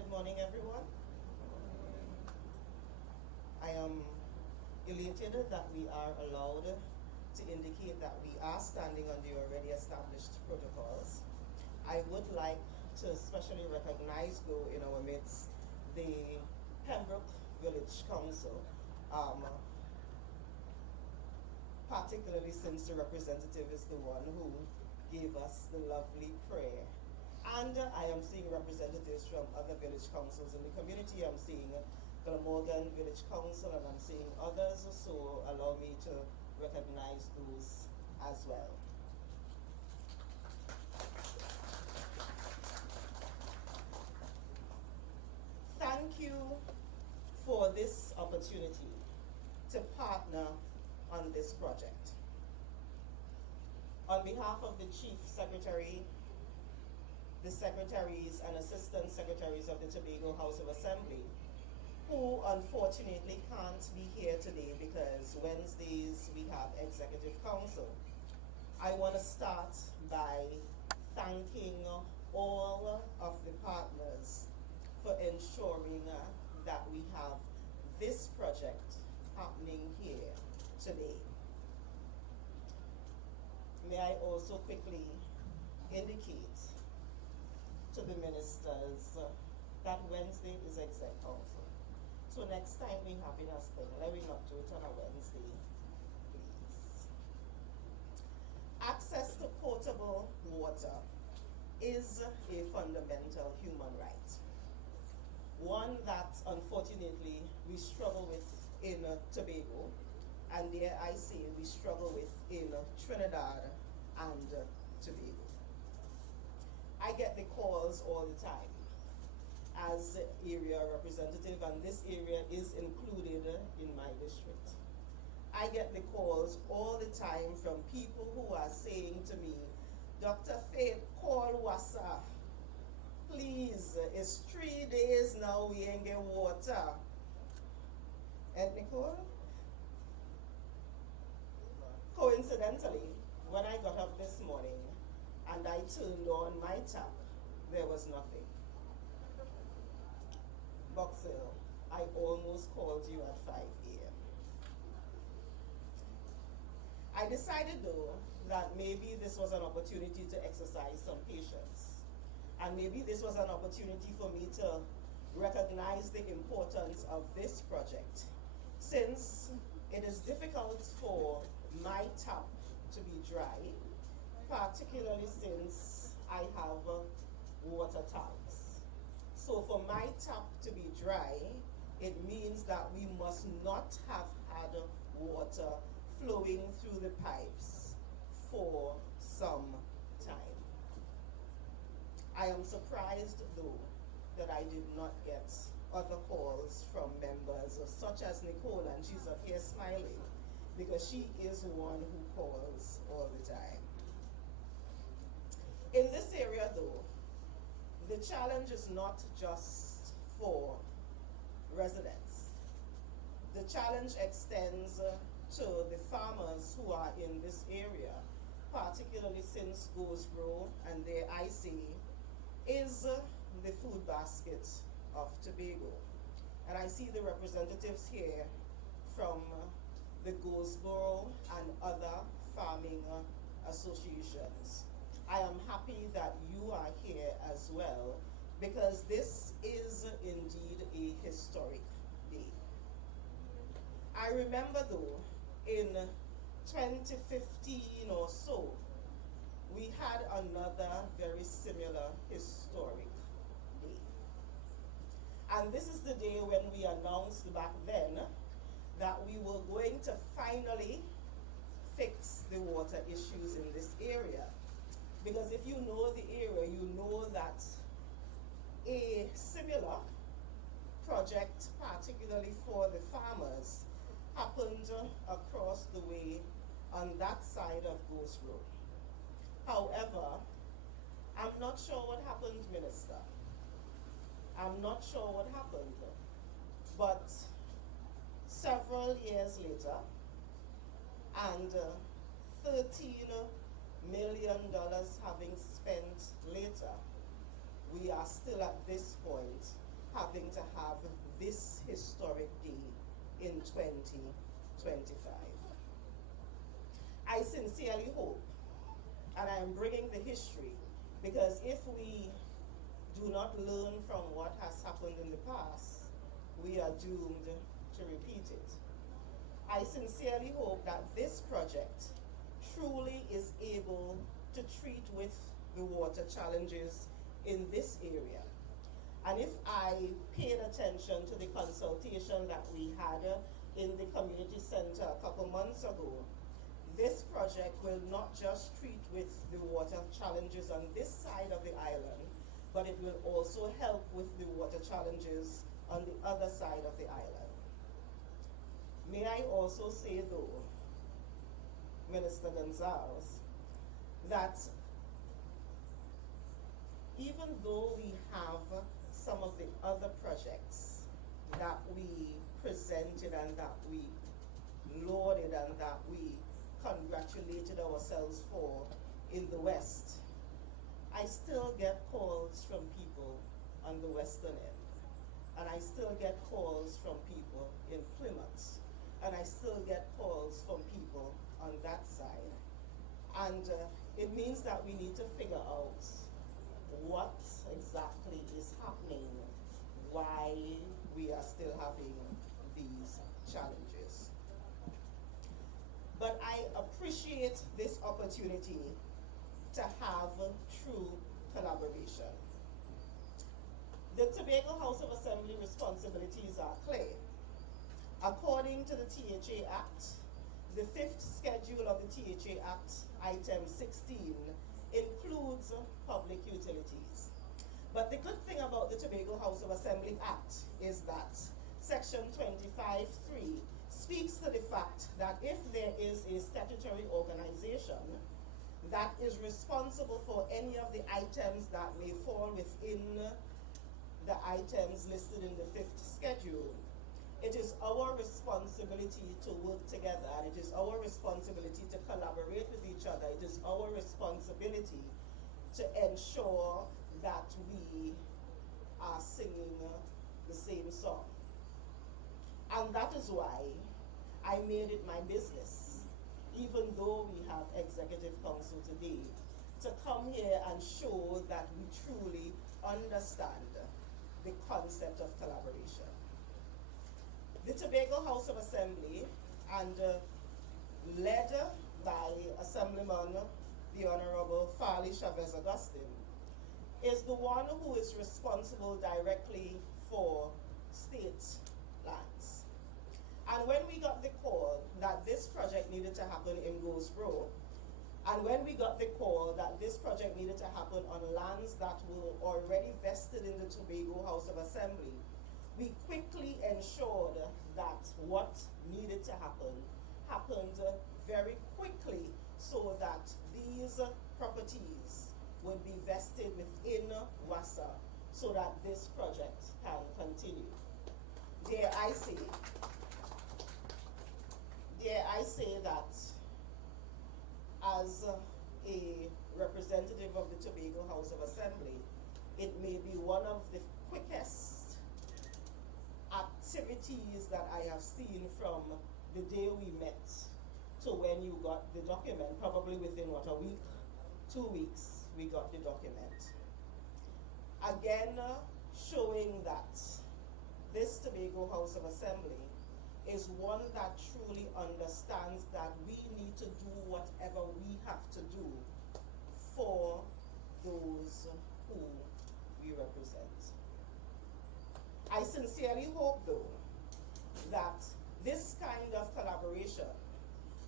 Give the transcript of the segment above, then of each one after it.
Good morning, everyone. I am elated that we are allowed to indicate that we are standing on the already established protocols. I would like to especially recognize, though, in our midst, the Pembroke Village Council, particularly since the representative is the one who gave us the lovely prayer. And I am seeing representatives from other village councils in the community. I'm seeing Glamorgan Village Council, and I'm seeing others, so allow me to recognize those as well. Thank you for this opportunity to partner on this project. On behalf of the Chief Secretary, the Secretaries and Assistant Secretaries of the Tobago House of Assembly, who unfortunately can't be here today because Wednesdays we have Executive Council, I want to start by thanking all of the partners for ensuring that we have this project happening here today. May I also quickly indicate to the ministers that Wednesday is Exec Council. So next time we have in us thing, let me not do it on a Wednesday, please. Access to potable water is a fundamental human right. One that unfortunately we struggle with in Tobago, and there I say we struggle with in Trinidad and Tobago. I get the calls all the time as area representative, and this area is included in my district. I get the calls all the time from people who are saying to me, Dr. Faith, call Wassa. Please, it's 3 days now we ain't get water. And Nicole? Coincidentally, when I got up this morning and I turned on my tap, there was nothing. Boxell, I almost called you at 5 a.m. I decided though that maybe this was an opportunity to exercise some patience. And maybe this was an opportunity for me to recognize the importance of this project, since it is difficult for my tap to be dry, particularly since I have water tanks. So for my tap to be dry, it means that we must not have had water flowing through the pipes for some time. I am surprised though that I did not get other calls from members such as Nicole, and she's up here smiling because she is one who calls all the time. In this area though, the challenge is not just for residents. The challenge extends to the farmers who are in this area, particularly since 𝐷𝐴𝐻𝐵𝐺 and their IC is the food basket of Tobago. And I see the representatives here from the 𝐷𝐴𝐻𝐵𝐺 and other farming associations. I am happy that you are here as well, because this is indeed a historic day. I remember though, in 2015 or so, we had another very similar historic day. And this is the day when we announced back then that we were going to finally fix the water issues in this area. Because if you know the area, you know that a similar project, particularly for the farmers, happened across the way on that side of 𝐷𝐴𝐻𝐵𝐺. However, I'm not sure what happened, Minister. I'm not sure what happened. But several years later, and $13 million having spent later, we are still at this point having to have this historic day in 2025. I sincerely hope, and I am bringing the history, because if we do not learn from what has happened in the past, we are doomed to repeat it. I sincerely hope that this project truly is able to treat with the water challenges in this area. And if I paid attention to the consultation that we had in the community center a couple months ago, this project will not just treat with the water challenges on this side of the island, but it will also help with the water challenges on the other side of the island. May I also say though, Minister Gonzalez, that even though we have some of the other projects that we presented and that we lauded and that we congratulated ourselves for in the West, I still get calls from people on the Western end, and I still get calls from people in Plymouth, and I still get calls from people on that side. And it means that we need to figure out what exactly is happening, why we are still having these challenges. But I appreciate this opportunity to have true collaboration. The Tobago House of Assembly responsibilities are clear. According to the THA Act, the 5th schedule of the THA Act, item 16, includes public utilities. But the good thing about the Tobago House of Assembly Act is that Section 25(3) speaks to the fact that if there is a statutory organization that is responsible for any of the items that may fall within the items listed in the 5th schedule, it is our responsibility to work together, and it is our responsibility to collaborate with each other. It is our responsibility to ensure that we are singing the same song. And that is why I made it my business, even though we have Executive Council today, to come here and show that we truly understand the concept of collaboration. The Tobago House of Assembly, and led by Assemblyman the Honorable Farley Chavez Augustine, is the one who is responsible directly for state lands. And when we got the call that this project needed to happen in Goldsboro, and when we got the call that this project needed to happen on lands that were already vested in the Tobago House of Assembly, we quickly ensured that what needed to happen happened very quickly, so that these properties would be vested within WASA, so that this project can continue. Dare I say that as a representative of the Tobago House of Assembly, it may be one of the quickest activities that I have seen from the day we met to when you got the document. Probably within what, a week, 2 weeks, we got the document. Again, showing that this Tobago House of Assembly is one that truly understands that we need to do whatever we have to do for those who we represent. I sincerely hope, though, that this kind of collaboration,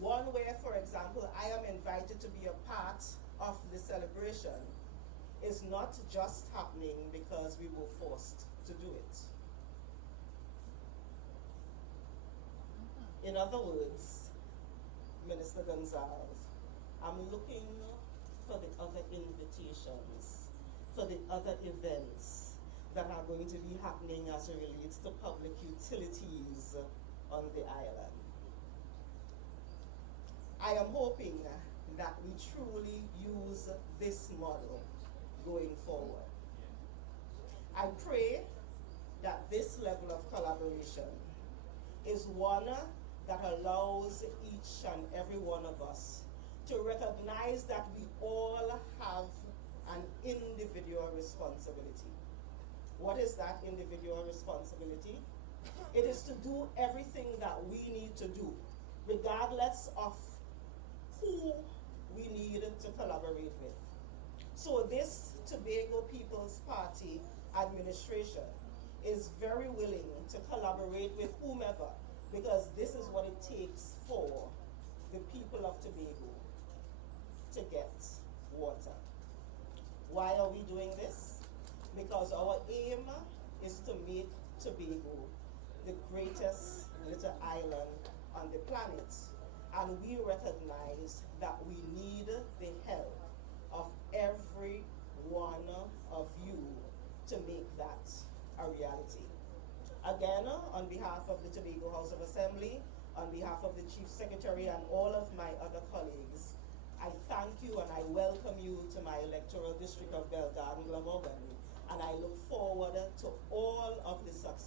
one where, for example, I am invited to be a part of the celebration, is not just happening because we were forced to do it. In other words, Minister Gonzalez, I'm looking for the other invitations, for the other events that are going to be happening as it relates to public utilities on the island. I am hoping that we truly use this model going forward. I pray level of collaboration is one that allows each and every one of us to recognize that we all have an individual responsibility. What is that individual responsibility? It is to do everything that we need to do, regardless of who we need to collaborate with. So this Tobago People's Party administration is very willing to collaborate with whomever, because this is what it takes for the people of Tobago to get water. Why are we doing this? Because our aim is to make Tobago the greatest little island on the planet. And we recognize that we need the help of every one of you to make that a reality. Again, on behalf of the Tobago House of Assembly, on behalf of the Chief Secretary and all of my other colleagues, I thank you and I welcome you to my electoral district of Belgarden, Glamorgan, and I look forward to all of the success